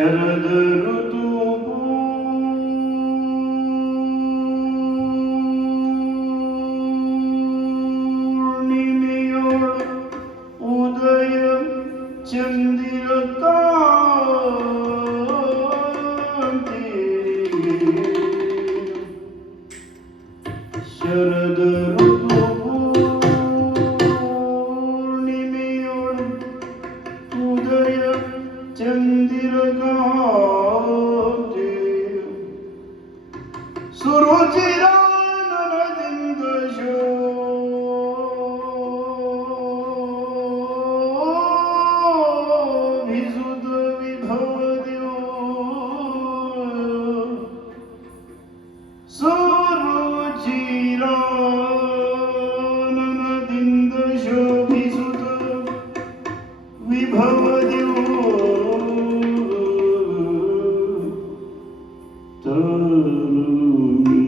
ಶರದ ಋತು ಪೂರ್ಣಿಮೆಯೋಳು ಉದಯ ಚಂದಿರ ಕಾಂತಿ ಶರದ ಋತು ಪೂರ್ಣಿಮೆಯೋಳು ಉದಯ ಚಂದಿರ ಕಾಂತಿ ಸುರುಚಿರಾನನದಿಂದ ಶೋಭಿಸುತ್ತ ವಿಭವದ್ಯೋ ಸುರುಚಿರಾನನದಿಂದ ಶೋಭಿಸುತ್ತ ವಿಭವದ್ಯೋ ತರುಣಿ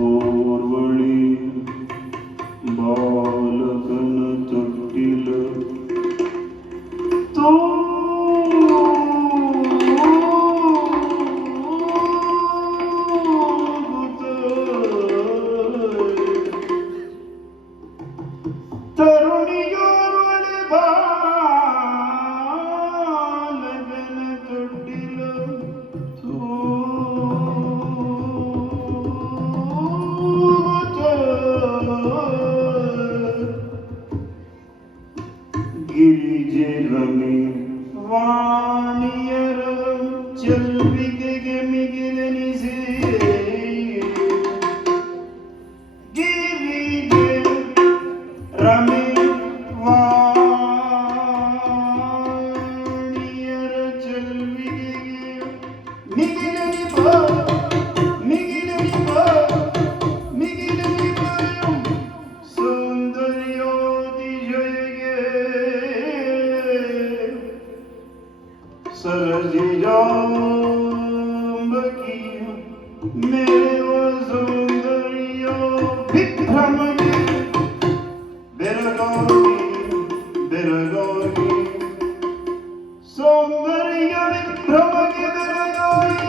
ಓರ್ವಳಿ ಬಾಲಕನ ತೊಟ್ಟಿಲ ತರುಣಿಯೋರ್ವಳಿ ಬಾಲಕನ ತೊಟ್ಟಿಲ ಗಿರಿಜೆ ರಮೆ ವಾಣಿಯರ ಚೆಲುವಿಗೆಗೆ ಮಿಗಿಲೆನಿಸಿ ಗಿರಿಜೆ ರಮೆ ವಾಣಿಯರ ಚೆಲುವಿಗೆಗೆ ಮಿಗಿಲೆನಿಪ ಮಿಗಿಲೆನಿಪ ಮಿಗಿಲೆನಿಪ ಸೌಂದರ್ಯೋತಿಶಯಗೆ ಸರಸಿಜಾಂಬಕಿ ಮೇವ ಸೌಂದರ್ಯ ವಿಭ್ರಮಗೆ ಬೆರಗಾಗಿ ಬೆರಗಾಗಿ ಸೌಂದರ್ಯ ವಿಭ್ರಮಗೆ ಬೆರಗಾಗಿ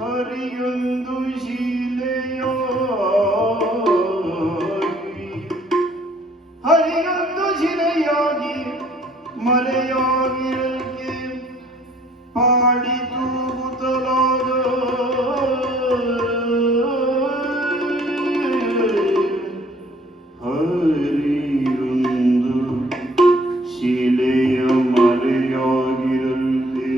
ಹರಿಯೊಂದು ಶಿಲೆಯಾಗಿ ಹರಿಯೊಂದು ಶಿಲೆಯಾಗಿ ಮರೆಯಾಗಿರಲಿಕ್ಕೆ ಪಾಡಿ ತೂಗುತ್ತಲಾದ ಹರಿಯೊಂದು ಶಿಲೆಯ ಮರೆಯಾಗಿರಲಿ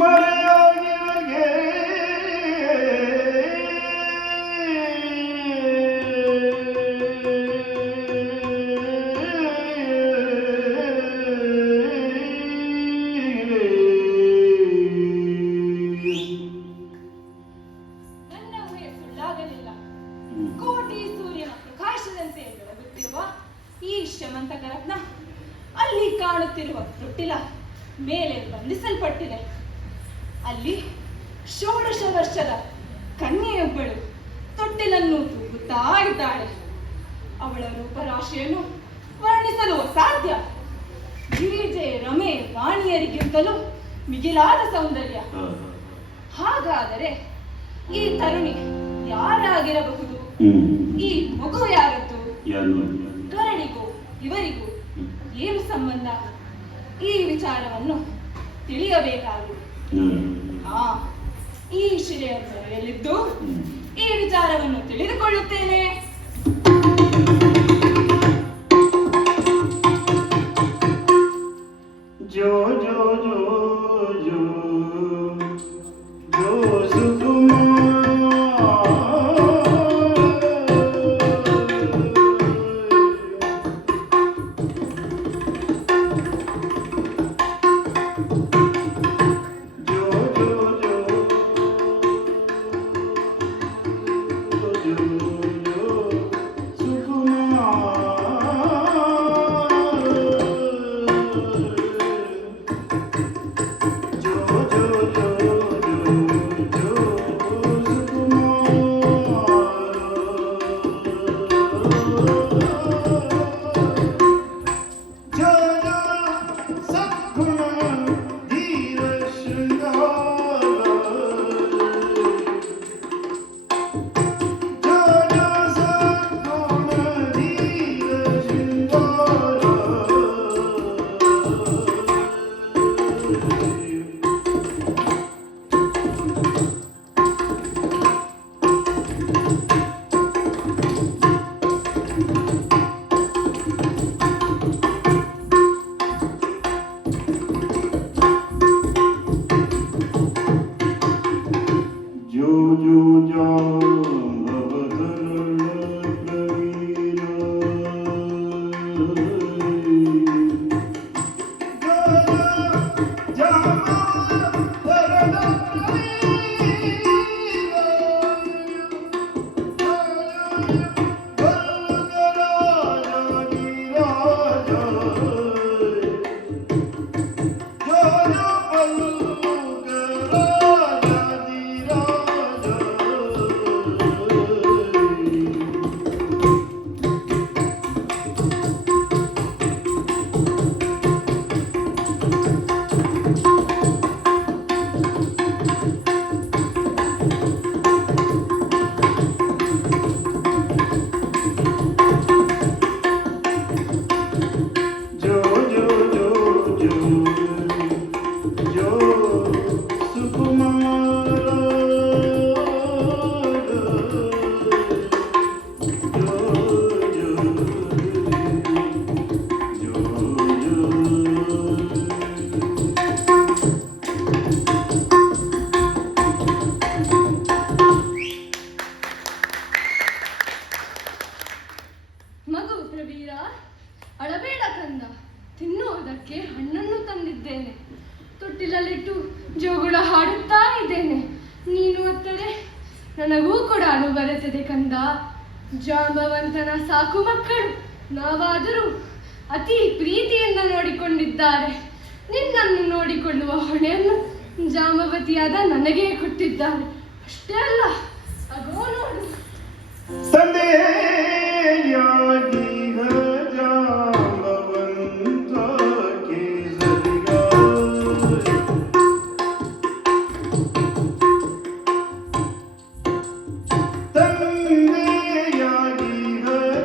ಮರೆಯಾಗಿರಗೆ ನನ್ನ ಊಹೆ ಸುಳ್ಳಾಗಲಿಲ್ಲ. ಕೋಟಿ ಸೂರ್ಯನ ಪ್ರಕಾಶದಂತೆ ಬೆಳಗುತ್ತಿರುವ ಈ ಶ್ರೀಮಂತಕ ರತ್ನ ಅಲ್ಲಿ ಕಾಣುತ್ತಿರುವ ತೊಟ್ಟಿಲ ಮೇಲೆ ಬಂಧಿಸಲ್ಪಟ್ಟಿದೆ. ಅಲ್ಲಿ 16 ವರ್ಷದ ಕನ್ಯೆಯೊಬ್ಬಳು ತೊಟ್ಟಿಲನ್ನು ತೂಗುತ್ತಾ ಇದ್ದಾಳೆ. ಅವಳ ರೂಪರಾಶಿಯನ್ನು ವರ್ಣಿಸಲು ಅಸಾಧ್ಯ. ಗಿರಿಜೆ ರಮೆ ವಾಣಿಯರಿಗಿಂತಲೂ ಮಿಗಿಲಾದ ಸೌಂದರ್ಯ. ಹಾಗಾದರೆ ಈ ತರುಣಿ ಯಾರಾಗಿರಬಹುದು? ಈ ಮಗು ಯಾರದ್ದು? ಕರಡಿಗೂ ಇವರಿಗೂ ಏನು ಸಂಬಂಧ? ಈ ವಿಚಾರವನ್ನು ತಿಳಿಯಬೇಕಾಗಿದೆ. ಈ ಶಿಲೆಯ ಎಲ್ಲಿದ್ದು ಈ ವಿಚಾರವನ್ನು ತಿಳಿದುಕೊಳ್ಳುತ್ತೇನೆ. ಜೋ ಜೋ ಜೋ ಜೋ ಜೋ ಸುಕುಮಾರ ಜೋ ಜೋ ಜೋ ಜೋ ಜಾಂಬವದನಳ ಪ್ರವೀರ ಮಗು ಪ್ರವೀರ, ಅಳಬೇಡ ಕಂದ. ತಿನ್ನುವುದಕ್ಕೆ ಹಣ್ಣನ್ನು ತಂದಿದ್ದೇನೆ. ತೊಟ್ಟಿಲಲ್ಲಿಟ್ಟು ಜೋಗುಳ ಹಾಡುತ್ತಾ ಇದ್ದೇನೆ. ನೀನು ಒತ್ತರೆ ನನಗೂ ಕೂಡ ಅಳು ಬರುತ್ತದೆ ಕಂದ. ಜಾಂಬವಂತನ ಸಾಕು ಮಕ್ಕಳು ನಾವಾದರೂ ಅತಿ ಪ್ರೀತಿಯಿಂದ ನೋಡಿಕೊಂಡಿದ್ದಾರೆ. ನಿನ್ನನ್ನು ನೋಡಿಕೊಳ್ಳುವ ಹೊಣೆಯನ್ನು ಜಾಂಬವತಿಯಾದ ನನಗೇ ಕೊಟ್ಟಿದ್ದಾರೆ. ಅಷ್ಟೇ ಅಲ್ಲ, ಅಗೋ ನೋಡು. ಸಂದೇಯಾಗಿ ಜಾಂಬವಂತ ಕೇಸರಿಗ ತಂದೆಯಾಗಿ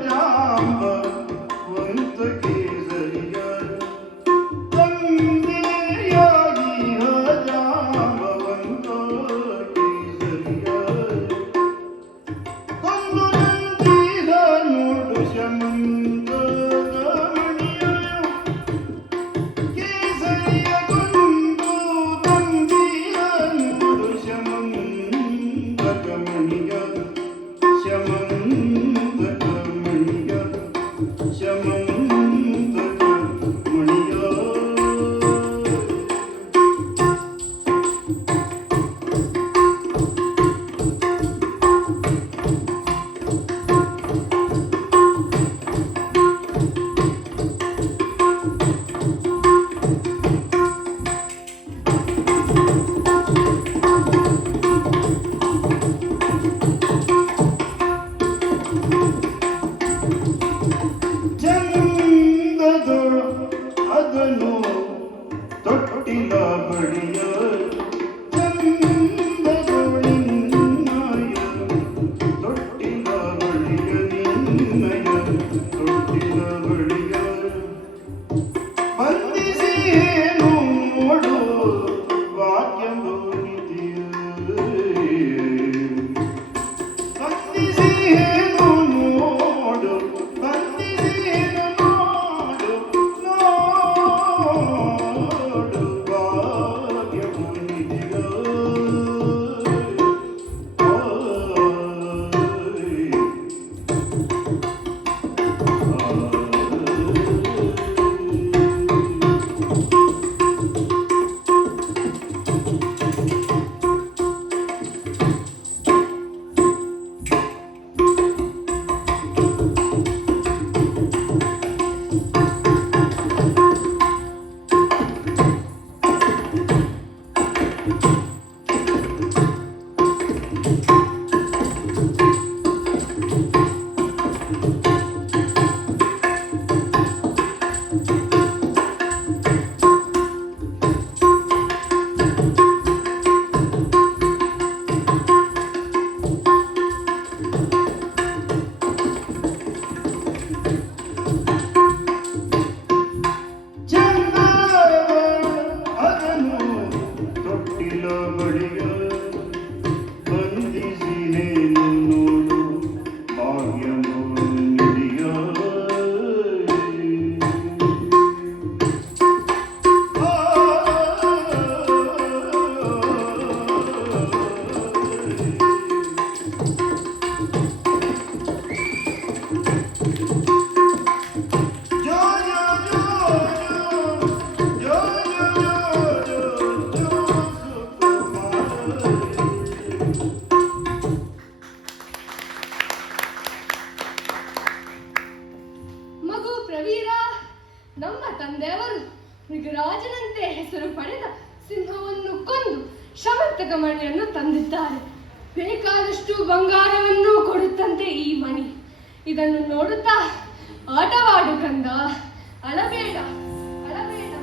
ಜಾಂಬವಂತ ಕೇಸರಿಗ ತಂದೆಯಾಗಿ ಜಾಂಬವಂತ ಕೇಸರಿಗ ಕೊಂದು ನಂದಿದ ನೋಡು ಶಮ ಬಂದಿದ್ದಾರೆ. ಬೇಕಾದಷ್ಟು ಬಂಗಾರವನ್ನು ಕೊಡುತ್ತಂತೆ ಈ ಮಣಿ. ಇದನ್ನು ನೋಡುತ್ತಾ ಆಟವಾಡು ಕಂದ, ಅಳಬೇಡ ಅಳಬೇಡ.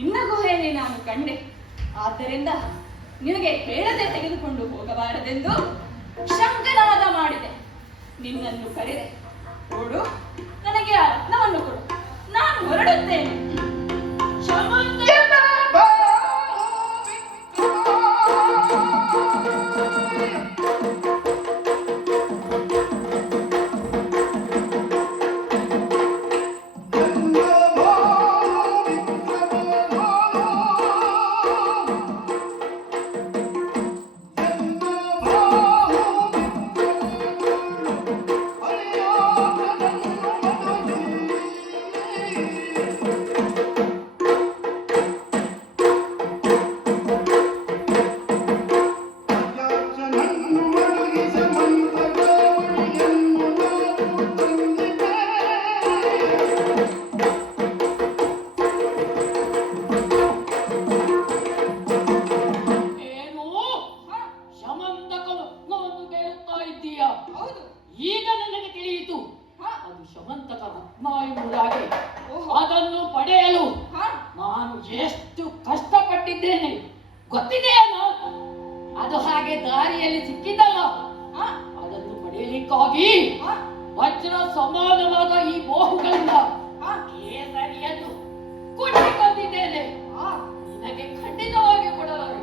ನಿನ್ನ ಗುಹೆಯಲ್ಲಿ ನಾನು ಕಂಡೆ. ಆದ್ದರಿಂದ ನಿನಗೆ ಹೇಳದೆ ತೆಗೆದುಕೊಂಡು ಹೋಗಬಾರದೆಂದು ಶಂಕನಾದ ಮಾಡಿದೆ. ನಿನ್ನನ್ನು ಕರೆದೆ. ಕೊಡು, ನನಗೆ ಆ ರತ್ನವನ್ನು ಕೊಡು, ನಾನು ಹೊರಡುತ್ತೇನೆ. ಅದನ್ನು ಪಡೆಯಲು ನಾನು ಎಷ್ಟು ಕಷ್ಟಪಟ್ಟಿದ್ದೇನೆ ಗೊತ್ತಿದೆಯೇನೋ. ಅದು ಹಾಗೆ ದಾರಿಯಲ್ಲಿ ಸಿಕ್ಕಿದಲ್ಲ, ಅದನ್ನು ಪಡೆಯಲಿಕ್ಕಾಗಿ ವಜ್ರ ಸಮಾನವಾದ ಈ ಬೋಹುಗಳಿಂದ ಕೇಸರಿಯನ್ನು ಕೊಟ್ಟಿದ್ದೇನೆ. ನಿನಗೆ ಖಂಡಿತವಾಗಿ ಕೊಡಲಾರೆ.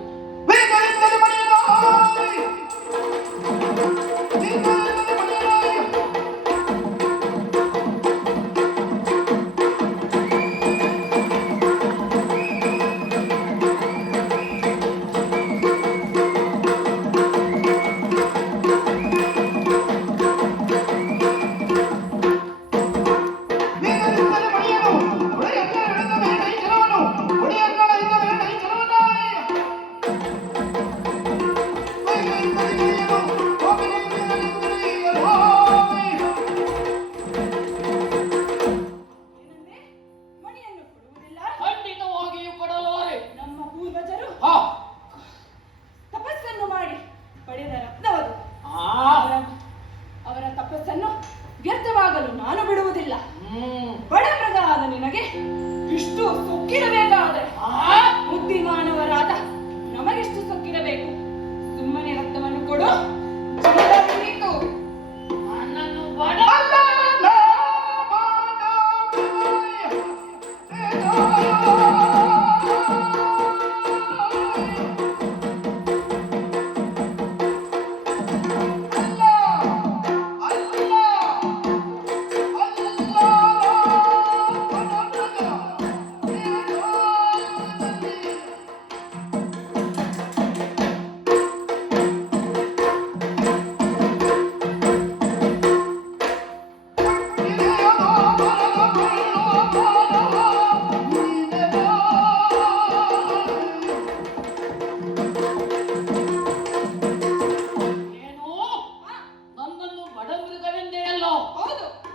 ಅವರ ತಪಸ್ಸನ್ನು ವ್ಯರ್ಥವಾಗಲು ನಾನು ಬಿಡುವುದಿಲ್ಲ. ಬಡ ಮೃಗ ಆದ ನಿನಗೆ ಇಷ್ಟು ಸೊಕ್ಕಿರಬೇಕಾದರೆ ಬುದ್ಧಿಮಾನವರಾದ ನಮಗೆಷ್ಟು ಸೊಕ್ಕಿರಬೇಕು? ಸುಮ್ಮನೆ ರಕ್ತವನ್ನು ಕೊಡು. ನನ್ನನ್ನು ಬಡ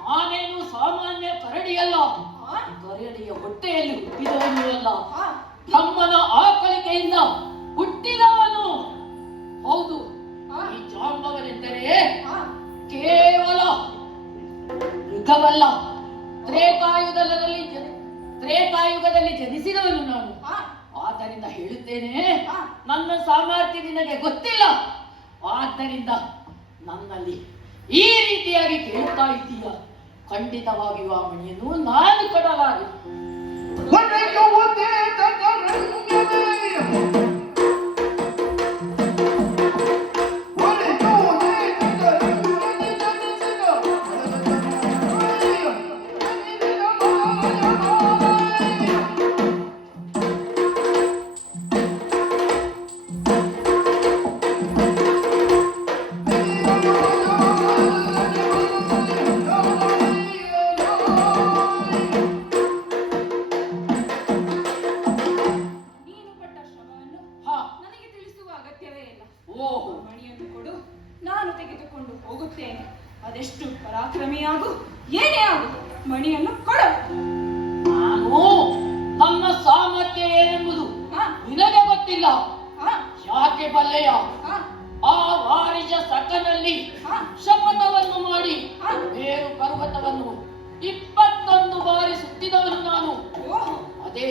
ನಾನೇನು ಸಾಮಾನ್ಯ ಕರಡಿಯಲ್ಲ, ಕರಡಿಯ ಹೊಟ್ಟೆಯಲ್ಲಿ ಹುಟ್ಟಿದವನು ಅಲ್ಲ, ಬ್ರಹ್ಮನ ಆಕಳಿಕೆಯಿಂದ ಹುಟ್ಟಿದವನು. ಹೌದು, ಈ ಜಾಂಬವನೆಂದರೆ ಕೇವಲ ಮೃಗವಲ್ಲ, ತ್ರೇತಾಯುಗದಲ್ಲಿ ಜನಿಸಿದವನು ನಾನು. ಆದ್ದರಿಂದ ಹೇಳುತ್ತೇನೆ, ನನ್ನ ಸಾಮರ್ಥ್ಯ ನಿನಗೆ ಗೊತ್ತಿಲ್ಲ. ಆದ್ದರಿಂದ ನನ್ನಲ್ಲಿ ಈ ರೀತಿಯಾಗಿ ಕೇಳ್ತಾ ಇದ್ದೀಯ. ಖಂಡಿತವಾಗಿಯೂ ಆ ಮಣಿಯನ್ನು ನಾನು ಕೊಡಲಾರೆ. ಮಣಿಯನ್ನು ಕೊಡು, ನಾನು ತೆಗೆದುಕೊಂಡು ಹೋಗುತ್ತೇನೆ. ಅದೆಷ್ಟು ಪರಾಕ್ರಮಿಯಾಗು ಏನೇ ಆಗು, ಮಣಿಯನ್ನು ಕೊಡು. ನಾನು ನನ್ನ ಸಾಮರ್ಥ್ಯ ಏನೆಂಬುದು ನಿನಗೆ ಗೊತ್ತಿಲ್ಲ. ಯಾಕೆ ಬಲ್ಲೆಯ? ಆ ವಾರಿಜ ಸಕನಲ್ಲಿ ಶಪಥವನ್ನು ಮಾಡಿ ಬೇರು ಪರ್ವತವನ್ನು 21 ಬಾರಿ ಸುತ್ತಿದವನು ನಾನು. ಅದೇ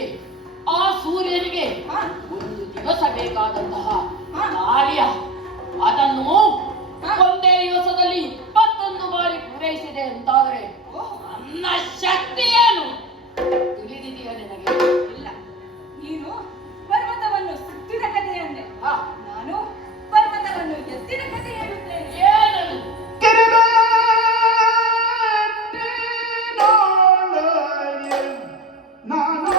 ಆ ಸೂರ್ಯನಿಗೆ ಹಾ ಒಂದು ದಿವಸ ಬೇಕಾದಂತಹ ಹಾ. ಕಾರ್ಯ ಅದನ್ನು ಹಾ. ಒಂದೇ ದಿವಸದಲ್ಲಿ 21 ಬಾರಿ ಪೂರೈಸಿದೆ ಅಂತಾದರೆ ಓಹ್ ನನ್ನ ಶಕ್ತಿ ಏನು ತಿಳಿದಿದೆಯಾ ನಿನಗೆ? ಇಲ್ಲ, ನೀನು ಪರ್ವತವನ್ನು ಸುತ್ತಿದ ಕಥೆ ಅಂದೆ. ಹಾ. ನಾನು ಪರ್ವತವನ್ನು ಎತ್ತಿದ ಕಥೆ ಹೇಳುತ್ತೇನೆ. ಏನದು? ನಾನು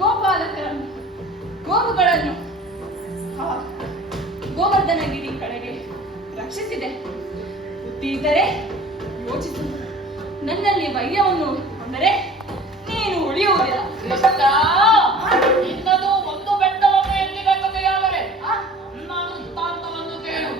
ಗೋಪಾಲಕರನ್ನು ಗೋವುಗಳನ್ನು ಆ ಗೋವರ್ಧನಗಿರಿ ಕಡೆಗೆ ರಕ್ಷಿಸಿದೆ. ಬುದ್ಧಿ ಇದ್ದರೆ ಯೋಚಿಸು. ನನ್ನಲ್ಲಿ ವೈರ್ಯವನ್ನು ಕೊಂಡರೆ ನೀನು ಉಳಿಯುವುದಿಲ್ಲ. ಕೃಷ್ಣ, ನಿನ್ನದು ಒಂದು ಬೆಟ್ಟವನ್ನು ಎತ್ತಿದ ಕಥೆಯಾದರೆ ನನ್ನ ವೃತ್ತಾಂತವನ್ನು ಕೇಳು.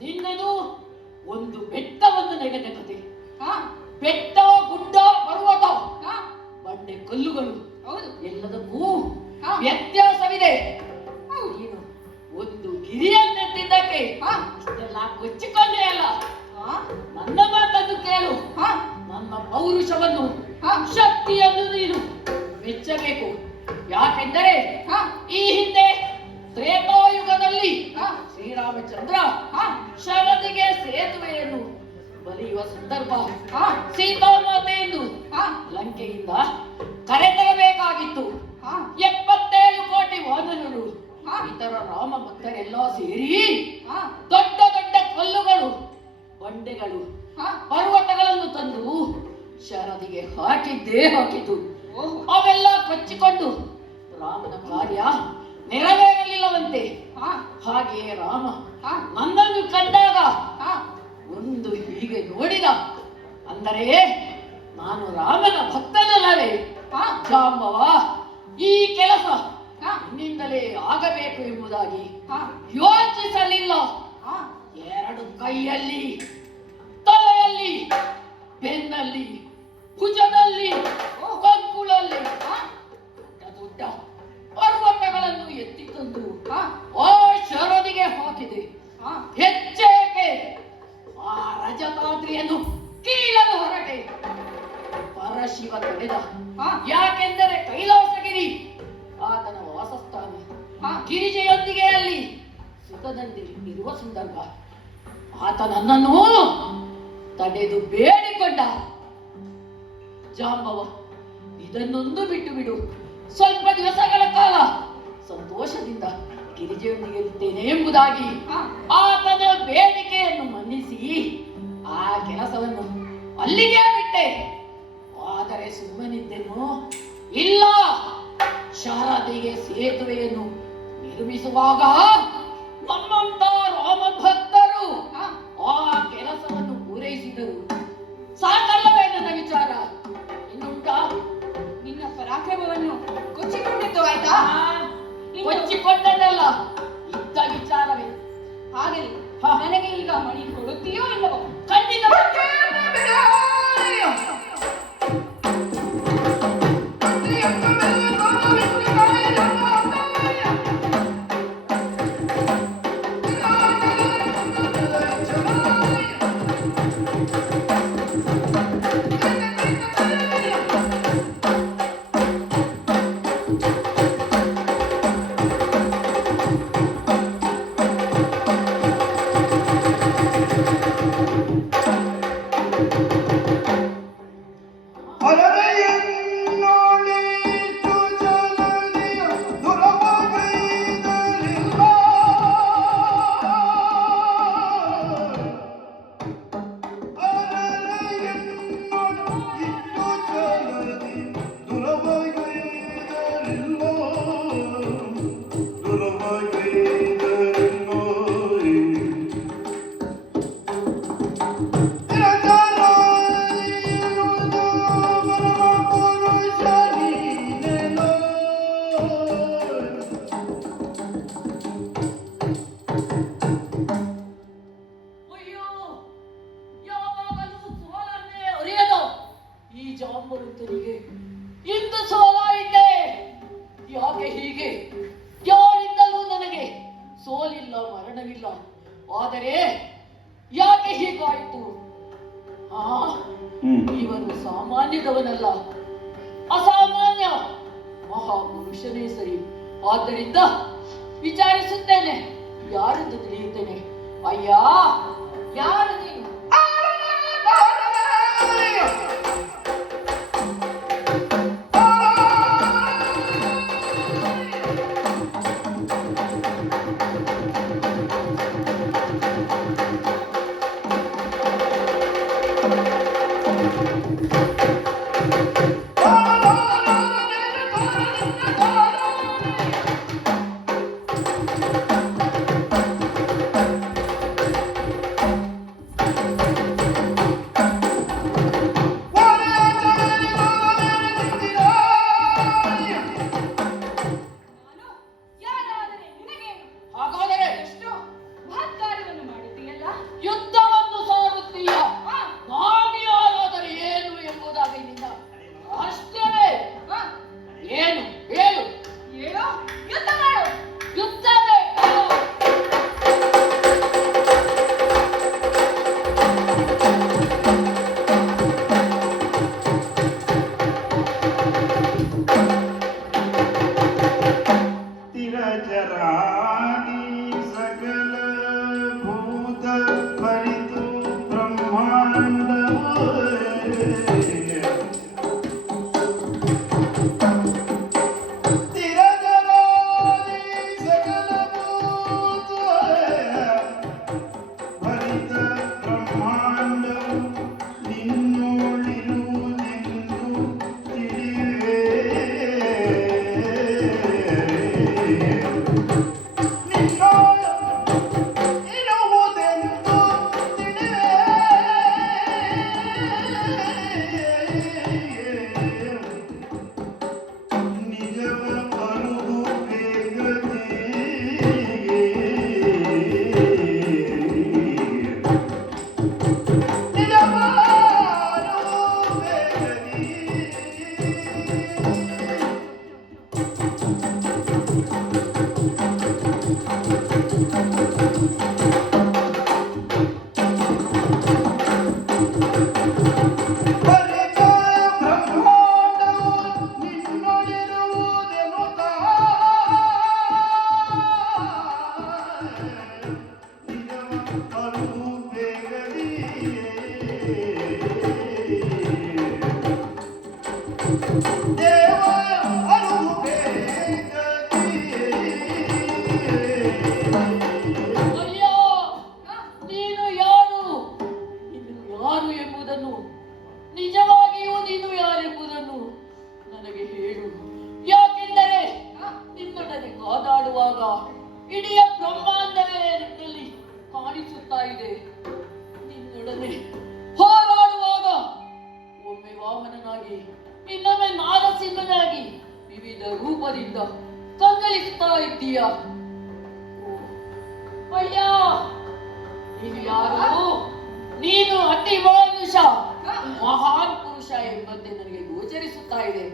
ನಿನ್ನದು ಒಂದು ಬೆಟ್ಟವನ್ನು ನೆಗೆದ ಕತೆ. ಬೆಟ್ಟ, ಗುಡ್ಡ, ಪರ್ವತ, ಬಂಡೆ, ಕಲ್ಲುಗಳು, ಎಲ್ಲದಕ್ಕೂ ವ್ಯತ್ಯಾಸವಿದೆ. ನೀನು ಒಂದು ಗಿರಿಯನ್ನೆತ್ತಿದ್ದಕ್ಕೆ ಇಷ್ಟೆಲ್ಲ ಕೊಚ್ಚಿಕೊಂಡೇ ಅಲ್ಲ. ನನ್ನ ಮಾತನ್ನು ಕೇಳು. ನನ್ನ ಪೌರುಷವನ್ನು, ಶಕ್ತಿಯನ್ನು ನೀನು ಮೆಚ್ಚಬೇಕು. ಯಾಕೆಂದರೆ ಈ ಹಿಂದೆ ತ್ರೇತಾಯುಗದಲ್ಲಿ ಶ್ರೀರಾಮಚಂದ್ರ ಶರದಿಗೆ ಸೇತುವೆಯನ್ನು ಬಲಿಯುವ ಸಂದರ್ಭ ಸೀತಾಮಾತೆಯನ್ನು ಲಂಕೆಯಿಂದ ಕರೆತರಬೇಕಾಗಿತ್ತು. 77 ಕೋಟಿ ವಾನರರು, ಇತರ ರಾಮ ಭಕ್ತರೆಲ್ಲ ಸೇರಿ ದೊಡ್ಡ ದೊಡ್ಡ ಕಲ್ಲುಗಳು, ಬಂಡೆಗಳು, ಪರ್ವತಗಳನ್ನು ತಂದು ಶರದಿಗೆ ಹಾಕಿದ್ದು. ಅವೆಲ್ಲ ಕೊಚ್ಚಿಕೊಂಡು ರಾಮನ ಕಾರ್ಯ ನೆರವೇರಲಿಲ್ಲವಂತೆ. ಹಾಗೆಯೇ ರಾಮ ನನ್ನನ್ನು ಕಂಡಾಗ ಒಂದು ಹೀಗೆ ನೋಡಿದ ಅಂದರೆ ನಾನು ರಾಮನ ಭಕ್ತನಲ್ಲವೇ? ಜಾಂಬವ, ಈ ಕೆಲಸ ನಿನ್ನಿಂದಲೇ ಆಗಬೇಕು ಎಂಬುದಾಗಿ ಯೋಚಿಸಲಿಲ್ಲ. ಎರಡು ಕೈಯಲ್ಲಿ, ತಲೆಯಲ್ಲಿ, ಬೆನ್ನಲ್ಲಿ, ಭುಜದಲ್ಲಿ, ಕಂಕುಳಲ್ಲಿ ದೊಡ್ಡ ಪರ್ವತಗಳನ್ನು ಎತ್ತಿ ತಂದು ಆ ಶರದಿಗೆ ಹಾಕಿದೆ. ಹೆಚ್ಚೇಕೆ ಆ ರಜತಾದ್ರಿಯನ್ನು ಕೀಳಲು ಹೊರಟೆ. ಪರಶಿವ ತಡೆದ. ಯಾಕೆಂದರೆ ಕೈಲಾಸಗಿರಿ ಆತನ ವಾಸಸ್ಥಾನ. ಗಿರಿಜೆಯೊಂದಿಗೆ ಅಲ್ಲಿ ಸುಖದಂತೆ ಇರುವ ಸಂದರ್ಭ ಆತ ನನ್ನನ್ನು ತಡೆದು ಬೇಡಿಕೊಂಡ. ಜಾಂಬವ, ಇದನ್ನೊಂದು ಬಿಟ್ಟು ಬಿಡು. ಸ್ವಲ್ಪ ದಿವಸಗಳ ಕಾಲ ಸಂತೋಷದಿಂದ ಗಿರಿಜೆಯೊಂದಿಗೆ ಇರುತ್ತೇನೆ ಎಂಬುದಾಗಿ ಆತನ ಬೇಡಿಕೆಯನ್ನು ಮನ್ನಿಸಿ ಆ ಕೆಲಸವನ್ನು ಅಲ್ಲಿಗೆ ಬಿಟ್ಟೆ. ಆದರೆ ಸುಮ್ಮನಿದ್ದೆನು ಇಲ್ಲ. ಶಾರದೆಗೆ ಸೇತುವೆಯನ್ನು ನಿರ್ಮಿಸುವಾಗ ನಮ್ಮಂತ ರಾಮ ಭಕ್ತರು ಆ ಕೆಲಸವನ್ನು ಪೂರೈಸಿದರು. ಸಾಕಲ್ಲವೇ ನನ್ನ ವಿಚಾರ? ಇನ್ನುಂಟಾ? ನಿನ್ನ ಪರಾಕ್ರಮವನ್ನು ಕೊಚ್ಚಿಕೊಂಡಿದ್ದು ಆಯ್ತಾ? ಕೊಚ್ಚಿಕೊಂಡದ್ದಲ್ಲ, ಇದ್ದ ವಿಚಾರವೇ. ಹಾಗಲಿ ನನಗೆ ಈಗ ಮಣಿ ಕೊಡುತ್ತೀಯೋ ಇಲ್ಲವೋ? ಖಂಡಿತ. ಜಾಂಬವಂತನಿಗೆ ಇಂದು ಸೋಲಾಯಿತೆ. ಯಾಕೆ ಹೀಗೆ? ಯಾರಿಂದಲೂ ನನಗೆ ಸೋಲಿಲ್ಲ, ಮರಣವಿಲ್ಲ. ಆದರೆ ಯಾಕೆ ಹೀಗಾಯಿತು? ಇವನು ಸಾಮಾನ್ಯದವನಲ್ಲ, ಅಸಾಮಾನ್ಯ ಮಹಾಪುರುಷನೇ ಸರಿ. ಆದ್ದರಿಂದ ವಿಚಾರಿಸುತ್ತೇನೆ, ಯಾರೆಂದು ತಿಳಿಯುತ್ತೇನೆ. ಅಯ್ಯ, ಯಾರು ನೀನು? ಇದ್ದೀಯ. ಅಯ್ಯ, ನೀನು ಯಾರು? ನೀನು ಅತಿ ಮಾನುಷ, ಮಹಾನ್ ಪುರುಷ ಎಂಬಂತೆ ನನಗೆ ಗೋಚರಿಸುತ್ತಾ ಇದೆ.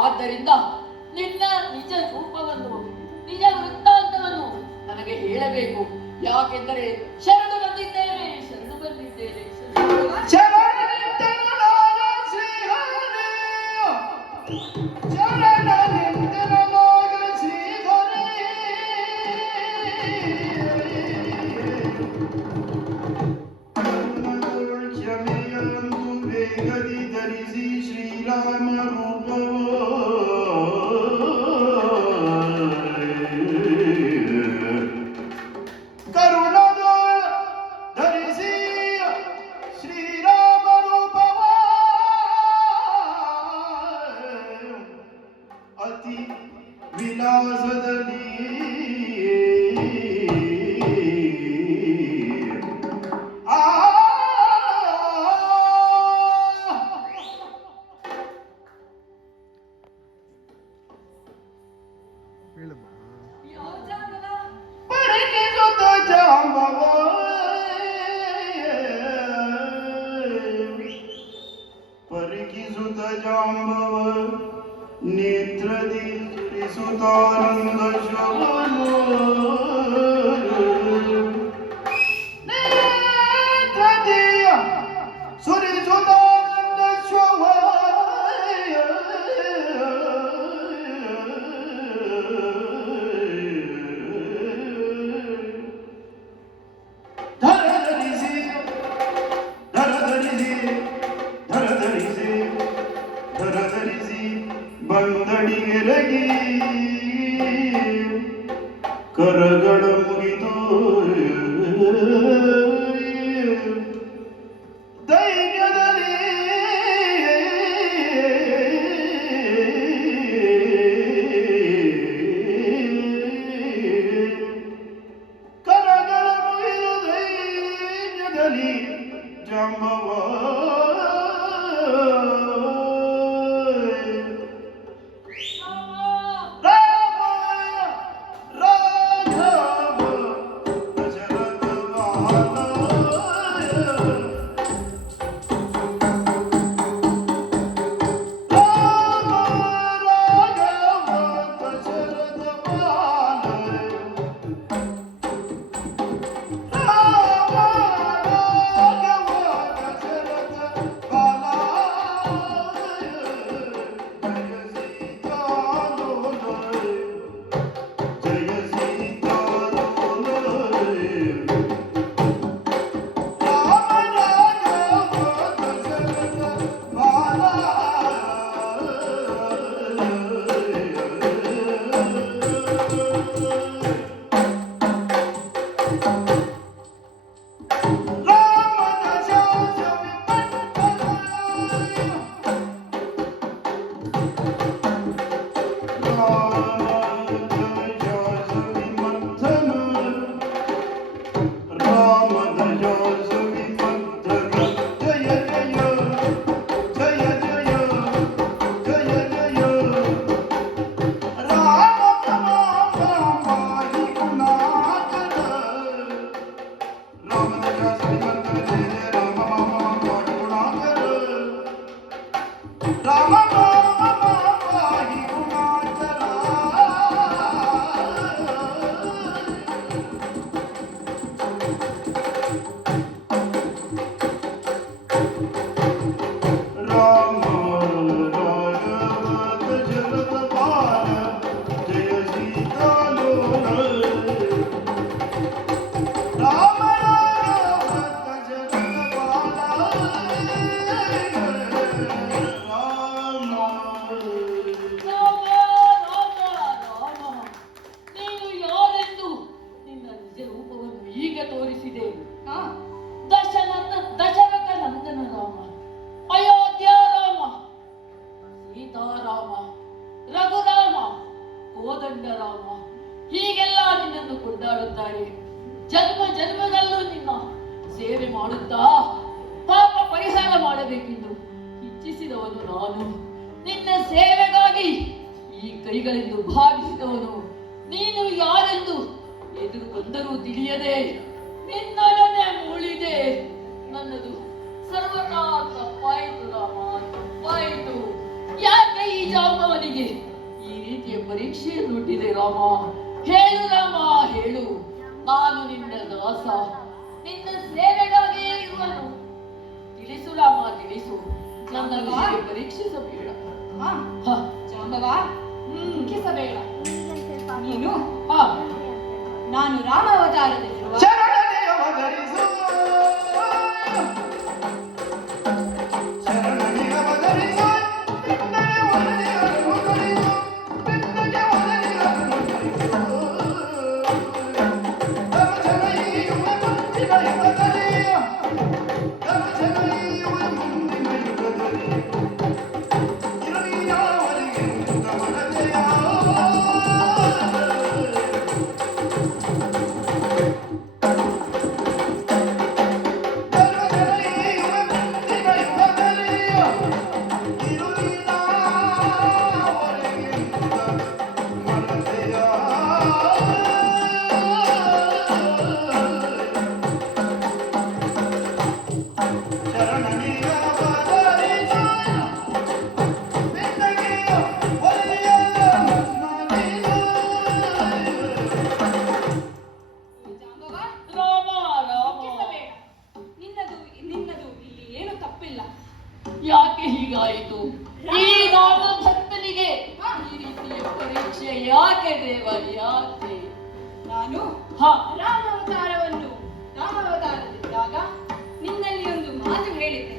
ಆದ್ದರಿಂದ ನಿನ್ನ ನಿಜ ರೂಪವನ್ನು, ನಿಜ ವೃತ್ತಾಂತವನ್ನು ನನಗೆ ಹೇಳಬೇಕು. ಯಾಕೆಂದರೆ ಶರಣು ಬಂದಿದ್ದೇನೆ, ಶರಣು ಬಂದಿದ್ದೇನೆ, ಕ್ಷಮೆಯಂದು ವೇಗದಿ ಧರಿಸಿ ಶ್ರೀರಾಮ ವಿಲಾಸದಲ್ಲಿ ಪರಿಕಿಸುತ್ತ ಜಾಂಬವ ಪರಿಕಿಸುತ್ತ ಜಾಂಬವ ನೇತ್ರದಿ ಸುರಿಸುತ್ತಾನಂದ ಶವನು ನೇತ್ರದಿಯ ಸುರಿಸುತ್ತಾನಂದ ಶವ ಧರಧರಿಸಿ ಧರಧರಿಸಿ ಧರಧರಿಸಿ ಧರಧರಿಸಿ ಬಂದಡಿಗೆರಗಿ ಕರಗಳ ಮುಗಿದು ಧೈರ್ಯದಲ್ಲಿ ಕರಗಳ ಮುಗಿದು ಧೈರ್ಯದಲ್ಲಿ ಜಾಂಬವ ಕೋದಂಡರಾಮ ಹೀಗೆಲ್ಲ ನಿನ್ನನ್ನು ಕೊಂಡಾಡುತ್ತಾರೆ. ಜನ್ಮ ಜನ್ಮದಲ್ಲೂ ನಿನ್ನ ಸೇವೆ ಮಾಡುತ್ತಾ ಪಾಪ ಪರಿಹಾರ ಮಾಡಬೇಕೆಂದು ಇಚ್ಛಿಸಿದವನು ನಾನು. ನಿನ್ನ ಸೇವೆಗಾಗಿ ಈ ಕೈಗಳೆಂದು ಭಾವಿಸಿದವನು ನೀನು. ಯಾರ ತಿಳಿಯದೆ ನಿನ್ನೊಡನೆ ಮುಳಿದೆ. ನನ್ನದು ಸರ್ವತಾ ತಪ್ಪಾಯಿತು ರಾಮ, ತಪ್ಪಾಯಿತು. ಯಾಕೆ ಈ ಜಾಂಬವನಿಗೆ ಈ ರೀತಿಯ ಪರೀಕ್ಷೆಯನ್ನು ಹುಟ್ಟಿದೆ ರಾಮ? ಹೇಳು ರಾಮ, ಹೇಳು. ನಾನು ನಿನ್ನ ದಾಸ, ನಿನ್ನ ಸೇವೆಗಾಗಿಯೇ ಇರುವನು. ತಿಳಿಸು ರಾಮ, ತಿಳಿಸು. ನನ್ನನ್ನು ಹೀಗೆ ಪರೀಕ್ಷಿಸಬೇಡ. ಹ, ಜಾಂಬವ, ದುಃಖಿಸಬೇಡ. ನೀನು ಹ, ನಾನು ರಾಮಾವತಾರದಲ್ಲಿರುವ ಶರಣನೆ ಅವತರಿಸು, ಶರಣನೆ ಅವತರಿಸು, ನಿನ್ನನೆ ಒಲನೆ ಅವತರಿಸು, ನಿನ್ನನೆ ಒಲನೆ ಅವತರಿಸು. ತಮ ಜನೈಯುವ ಮುಂದಿನ ಯುಗದಲ್ಲಿ, ತಮ ಜನೈಯುವ ಮುಂದಿನ ಯುಗದಲ್ಲಿ ಇರಲಿ ಯಾವರಿಗೆ ಮುಕ್ತಮನತೆಯ. ಜಾಂಬವ, ರಾಮ ರಾಮ. ದುಃಖಿಸಬೇಡ. ನಿನ್ನದು ಇಲ್ಲಿ ಏನು ತಪ್ಪಿಲ್ಲ. ಯಾಕೆ ಹೀಗಾಯಿತು? ಈ ನನ್ನ ಭಕ್ತನಿಗೆ ಈ ರೀತಿಯ ಪರೀಕ್ಷೆ ಯಾಕೆ ದೇವ, ಯಾಕೆ? ನಾನು ಹ, ರಾಮಾವತಾರದಲ್ಲಿದ್ದಾಗ ನಿನ್ನಲ್ಲಿ ಒಂದು ಮಾತು ಹೇಳಿದ್ದೆ.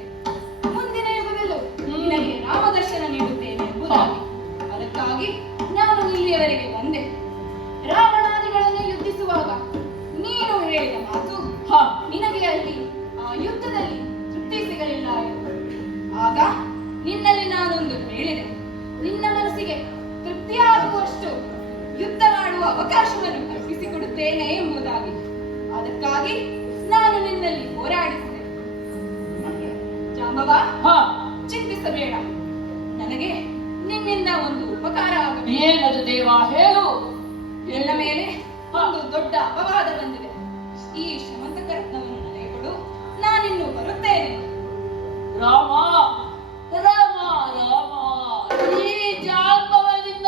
ಮುಂದಿನ ಯುಗದಲ್ಲೂ ನಿನಗೆ ರಾಮದರ್ಶನ ನೀಡುತ್ತೇನೆ ಎಂಬುದಾಗಿ. ಅದಕ್ಕಾಗಿ ನಾನು ಇಲ್ಲಿಯವರೆಗೆ ಬಂದೆ. ರಾವಣಾದಿಗಳನ್ನು ಯುದ್ಧಿಸುವಾಗ ನೀನು ಹೇಳಿದ ಮಾತು ಹ, ನಿನಗೆ ಅಲ್ಲಿ ಆ ಯುದ್ಧದಲ್ಲಿ ತೃಪ್ತಿ ಸಿಗಲಿಲ್ಲ ಎಂದು. ಆಗ ನಿನ್ನಲ್ಲಿ ನಾನೊಂದು ಹೇಳಿದೆ. ನಿನ್ನ ಮನಸ್ಸಿಗೆ ತೃಪ್ತಿಯಾಗುವಷ್ಟು ಯುದ್ಧ ಮಾಡುವ ಅವಕಾಶವನ್ನು ಕಲ್ಪಿಸಿಕೊಡುತ್ತೇನೆ ಎಂಬುದಾಗಿ. ಅದಕ್ಕಾಗಿ ನಾನು ನಿನ್ನಲ್ಲಿ ಹೋರಾಡಿಸಿದೆ. ಜಾಂಬವ, ಹ, ಚಿಂತಿಸಬೇಡ. ನನಗೆ ನಿನ್ನಿಂದ ಒಂದು ಉಪಕಾರ ಆಗಬೇಕು. ಏನದು ದೇವ, ಹೇಳು. ನಿನ್ನ ಮೇಲೆ ಒಂದು ದೊಡ್ಡ ಅಪವಾದ ಬಂದಿದೆ. ಈ ಶಮಂತಕ ರತ್ನವನ್ನು ನನಗೆ ಕೊಡು, ನಾನಿನ್ನು ಬರುತ್ತೇನೆ. ರಾಮ ರಾಮ ರಾಮ, ಈ ಜಾಂಬವನಿಂದ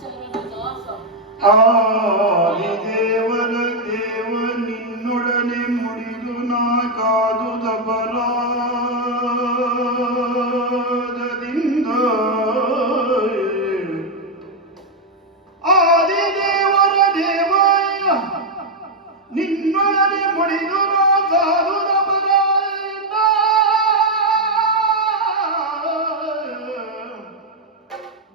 ಚರಣದಾಸ. ಆದಿದೇವರ ದೇವ ನಿನ್ನೊಡನೆ ಮುಡಿದು ನಾ ಕಾದುದ ಬಲಾದದಿಂದ. ಆದಿದೇವರ ದೇವ ನಿನ್ನೊಡನೆ ಮುಡಿದು ನಾ ಕಾದುದ ಬಲಾದದಿಂದ.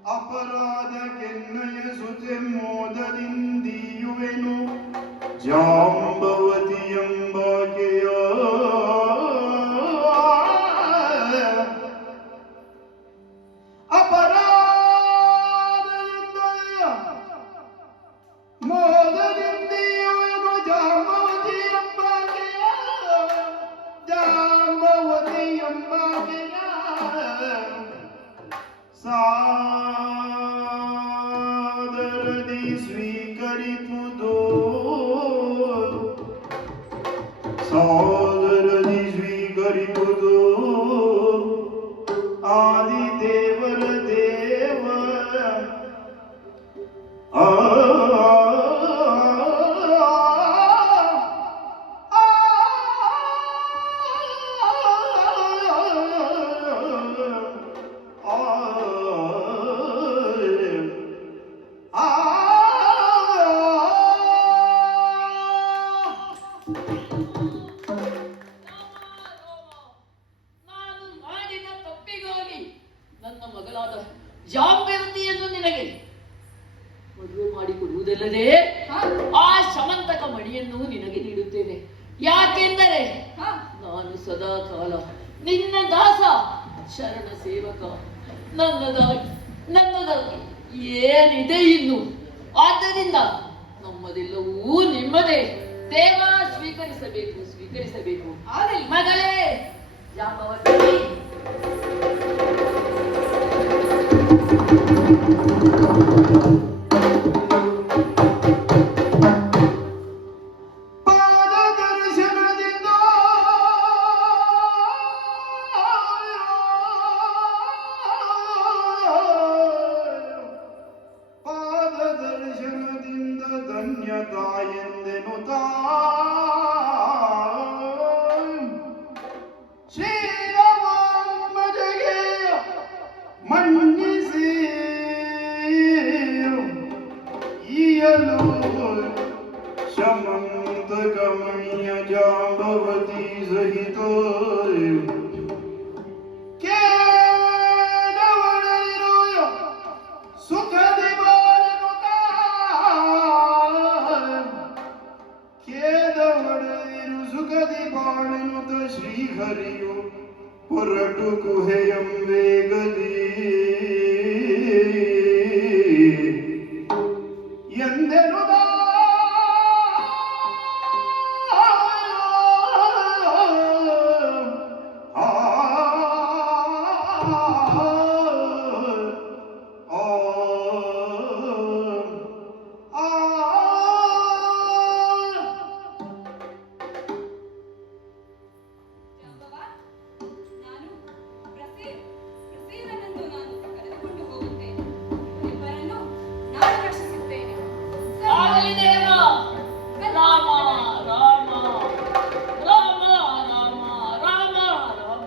ಅಪರಾಧ ಕೆನ್ನಯ ಸುತೆ ಮೋದದಿಂದಿಯುವೆನು ಜಾಂಬವತಿ ಎಂಬಾಕೆಯ. ಅಪರಾಧದಿಂದ ಮೋದದಿಂದಿಯುವೆನು ಜಾಂಬವತಿ ಎಂಬಾಕೆಯ, ಜಾಂಬವತಿ ಎಂಬಾಕೆಯ. ಸಾದರದಿ ಸ್ವೀಕರಿಪುದು, ಸಾದರದಿ ಸ್ವೀಕರಿಪುದು ಆದಿದೇವರ ದೇವ. ಆ ನಾನು ಮಾಡಿದ ತಪ್ಪಿಗಾಗಿ ನನ್ನ ಮಗಳಾದ ಜಾಂಬವತಿಯನ್ನು ನಿನಗೆ ಮದುವೆ ಮಾಡಿಕೊಡುವುದಲ್ಲದೆ ಆ ಶಮಂತಕ ಮಣಿಯನ್ನು ನಿನಗೆ ನೀಡುತ್ತೇನೆ. ಯಾಕೆಂದರೆ ನಾನು ಸದಾ ಕಾಲ ನಿನ್ನ ದಾಸ, ಶರಣ ಸೇವಕ. ನನ್ನದಾಗಿ ಏನಿದೆ ಇನ್ನು. ಆದ್ದರಿಂದ ನಮ್ಮದೆಲ್ಲವೂ ನಿಮ್ಮದೇ. ದೇವ ಸ್ವೀಕರಿಸಬೇಕು, ಸ್ವೀಕರಿಸಬೇಕು. ಆಗಲಿ. ಮಗಳೇ ಜಾಂಬವತಿ, ಪಾದ ಜಾಂಬವತಿ ಸಹಿತ ಸುಖದಿ ಕೇದವಡದಿರು ಸುಖದಿ ಬಾಳೆನುತ ಶ್ರೀಹರಿಯು ಹೊರಟು ಗುಹೆಯಂ ವೇಗದಿ ಎಂದೆನುದ ಜಾಂಬವ, ನಾನು ಪ್ರಸೀದನೆಂದು ನಾನು ಕರೆದುಕೊಂಡು ಹೋಗುತ್ತೇನೆ. ಇವರಿಬ್ಬರನ್ನು ನಾನು ರಕ್ಷಿಸುತ್ತೇನೆ. ಆಗಲಿ ದೇವ. ರಾಮ ರಾಮ ರಾಮ ರಾಮ ರಾಮ ರಾಮ.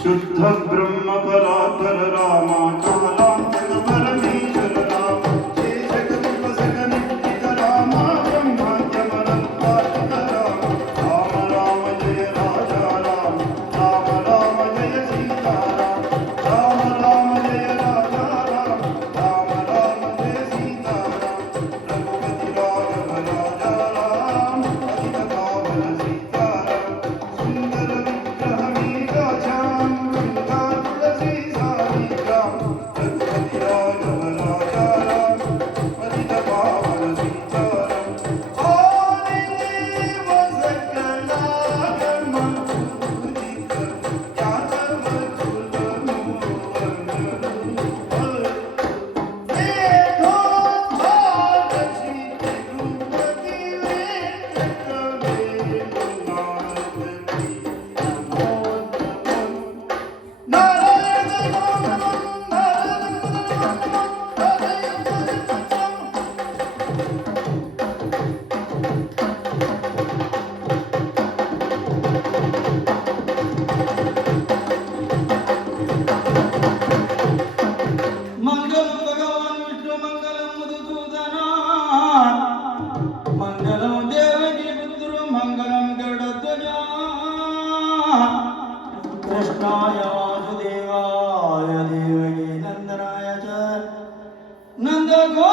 ಶುದ್ಧ ಬ್ರಹ್ಮ ಪರಾತ್ಪರ ರಾಮ ಕಾಲಾಂತಕ ಪರಮೇಶ್ವರ ರಾಮ ಜಯ ಜಗದೀಪ ಸಗನಿಷ್ಠಿತ ರಾಮ ಬ್ರಹ್ಮಾದ್ಯಮರತ್ವಾತ್ಮಕ ರಾಮ ರಾಮ ರಾಮ ಜಯ ರಾಜಾ ರಾಮ ರಾಮ ರಾಮ ಜಯ ಸೀತಾರಾಮ ರಾಮ ರಾಮ ಜಯ ರಾಜಾ ರಾಮ ರಾಮ ರಾಮ ಜಯ ಸೀತಾರಾಮ ರಘುಪತಿ ರಾಘವ ರಾಜಾ ರಾಮ ಅಜಿತ ಪಾವನ ಸೀತಾರಾಮ ಸುಂದರ ವಿಗ್ರಹ ಮೇಘಾಚಾಂ ಗಂಗಾ ತುಳಸಿ ಸಾರಿಕಾಂ ರಘುಪತಿ ರಾಘವ ರಾಜಾ ರಾಮ ಅಜಿತ ಪಾವನ ಸೀತಾರಾಮ ಆದಿದೇವ ಸಕಲಾಗಮ ಪೂಜಿತ ಯಾದವ ಕುಲನು ವಂದನು ವೇದೋದ್ಧಾರ ಶ್ರೀ ತಿರುಪತಿ ವೆಂಕಟವೇಣು ನಾರಾಯಣ ಮಂಗಲಂ ಭಗವಾನ್ ವಿಷ್ಣು ಮಂಗಲಂ ಮಧುಸೂದನ ಮಂಗಲಂ ದೇವಕಿ ಪುತ್ರ ಮಂಗಲಂ ಗರುಡಧ್ವಜ ಕೃಷ್ಣಾಯ ವಾಸುದೇವಾಯ ದೇವಕಿ ನಂದನಾಯ ಚ ನಂದಗೋ